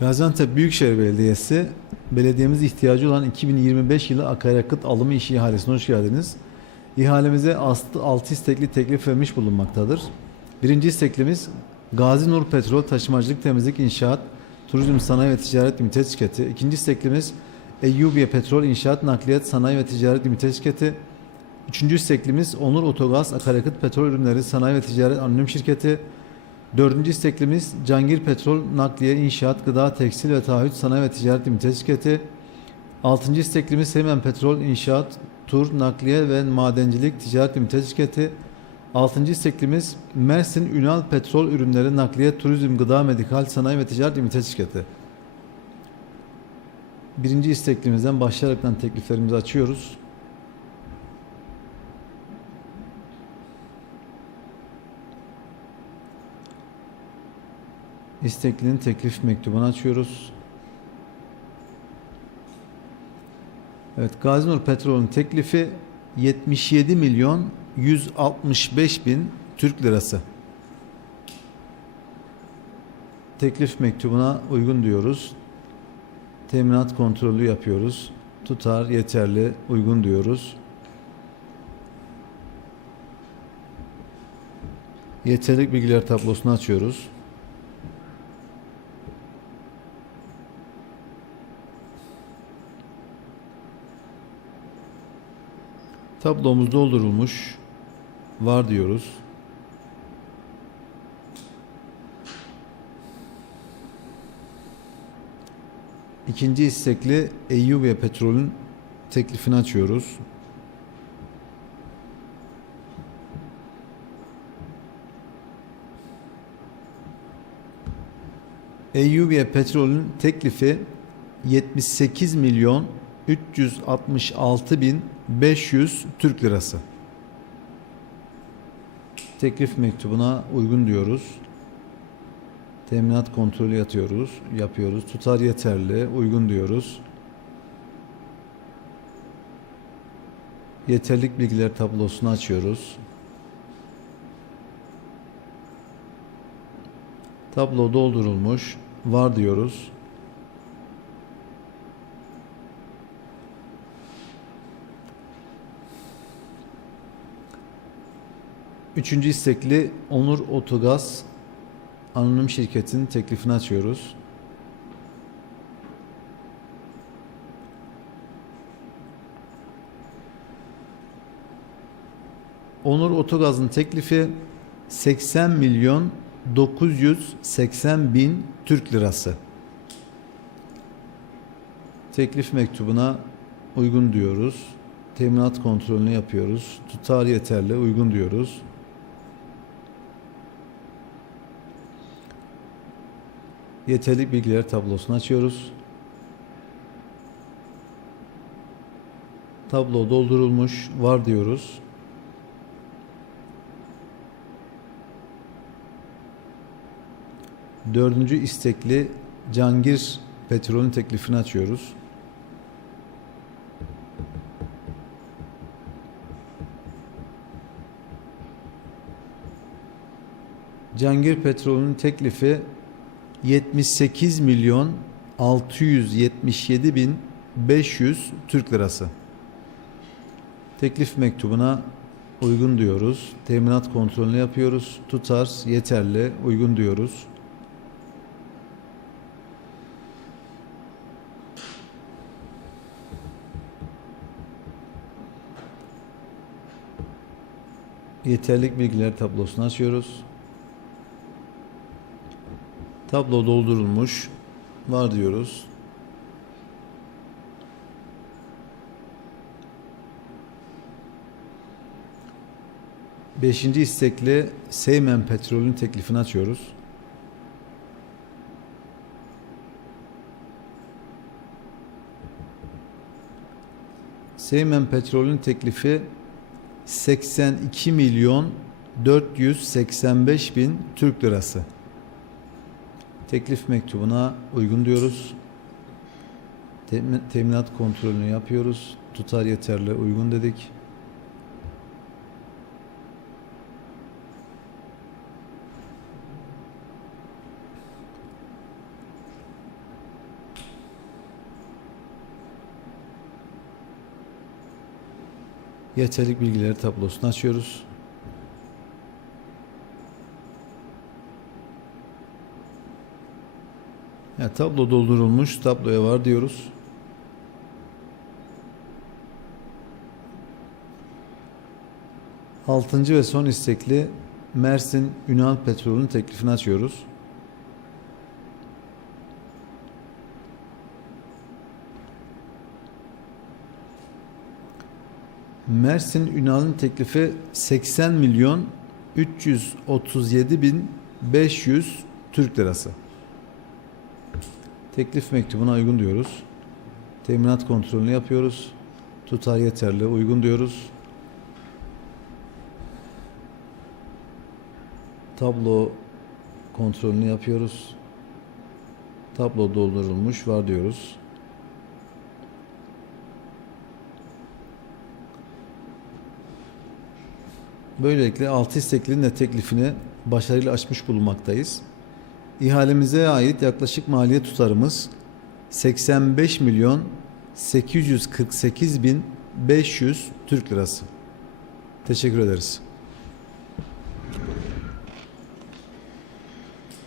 Gaziantep Büyükşehir Belediyesi belediyemiz ihtiyacı olan 2025 yılı akaryakıt alımı işi ihalesine hoş geldiniz. İhalemize 6 istekli teklif vermiş bulunmaktadır. Birinci isteklimiz Gazi Nur Petrol Taşımacılık Temizlik İnşaat Turizm Sanayi ve Ticaret Limited Şirketi. İkinci isteklimiz Eyyubiye Petrol İnşaat Nakliyat Sanayi ve Ticaret Limited Şirketi. Üçüncü isteklimiz Onur Otogaz Akaryakıt Petrol Ürünleri Sanayi ve Ticaret Anonim Şirketi. Dördüncü isteklimiz Cangir Petrol Nakliye İnşaat Gıda Tekstil ve Taahhüt Sanayi ve Ticaret Limited Şirketi. Altıncı isteklimiz Seymen Petrol İnşaat Tur Nakliye ve Madencilik Ticaret Limited Şirketi. Altıncı isteklimiz Mersin Ünal Petrol Ürünleri Nakliye Turizm Gıda Medikal Sanayi ve Ticaret Limited Şirketi. Birinci isteklimizden başlayaraktan tekliflerimizi açıyoruz. İsteklinin teklif mektubunu açıyoruz. Evet, Gazinur Petrol'ün teklifi 77 milyon 165 bin Türk lirası. Teklif mektubuna uygun diyoruz. Teminat kontrolü yapıyoruz. Tutar, yeterli, uygun diyoruz. Yeterlik bilgiler tablosunu açıyoruz. Tablomuz doldurulmuş. Var diyoruz. İkinci istekli Eyyubiye Petrol'ün teklifini açıyoruz. Eyyubiye Petrol'ün teklifi 78 milyon 366 bin 500 Türk lirası. Teklif mektubuna uygun diyoruz. Teminat kontrolü yatıyoruz, yapıyoruz. Tutar yeterli, uygun diyoruz. Yeterlik bilgiler tablosunu açıyoruz. Tablo doldurulmuş, var diyoruz. Üçüncü istekli Onur Otogaz anonim şirketin teklifini açıyoruz. Onur Otogaz'ın teklifi 80 milyon 980 bin Türk lirası. Teklif mektubuna uygun diyoruz. Teminat kontrolünü yapıyoruz. Tutar yeterli, uygun diyoruz. Yeterli bilgiler tablosunu açıyoruz. Tablo doldurulmuş, var diyoruz. Dördüncü istekli Cangir Petrol'ün teklifini açıyoruz. Cangir Petrol'ün teklifi 78 milyon 677 bin 500 Türk lirası. Teklif mektubuna uygun diyoruz. Teminat kontrolünü yapıyoruz. Tutar, yeterli, uygun diyoruz. Yeterlik bilgiler tablosunu açıyoruz. Tablo doldurulmuş. Var diyoruz. Beşinci istekli Seymen Petrol'ün teklifini açıyoruz. Seymen Petrol'ün teklifi 82 milyon 485 bin Türk lirası. Teklif mektubuna uygun diyoruz. Teminat kontrolünü yapıyoruz. Tutar yeterli uygun dedik. Yeterlik bilgileri tablosunu açıyoruz. Ya, tablo doldurulmuş. Tabloya var diyoruz. Altıncı ve son istekli Mersin Ünal Petrol'ün teklifini açıyoruz. Mersin Ünal'ın teklifi 80 milyon 337 bin 500 Türk lirası. Teklif mektubuna uygun diyoruz. Teminat kontrolünü yapıyoruz. Tutar yeterli, uygun diyoruz. Tablo kontrolünü yapıyoruz. Tablo doldurulmuş var diyoruz. Böylelikle altı isteklinin de teklifini başarıyla açmış bulunmaktayız. İhalemize ait yaklaşık maliye tutarımız 85 milyon 848 bin 500 Türk lirası. Teşekkür ederiz.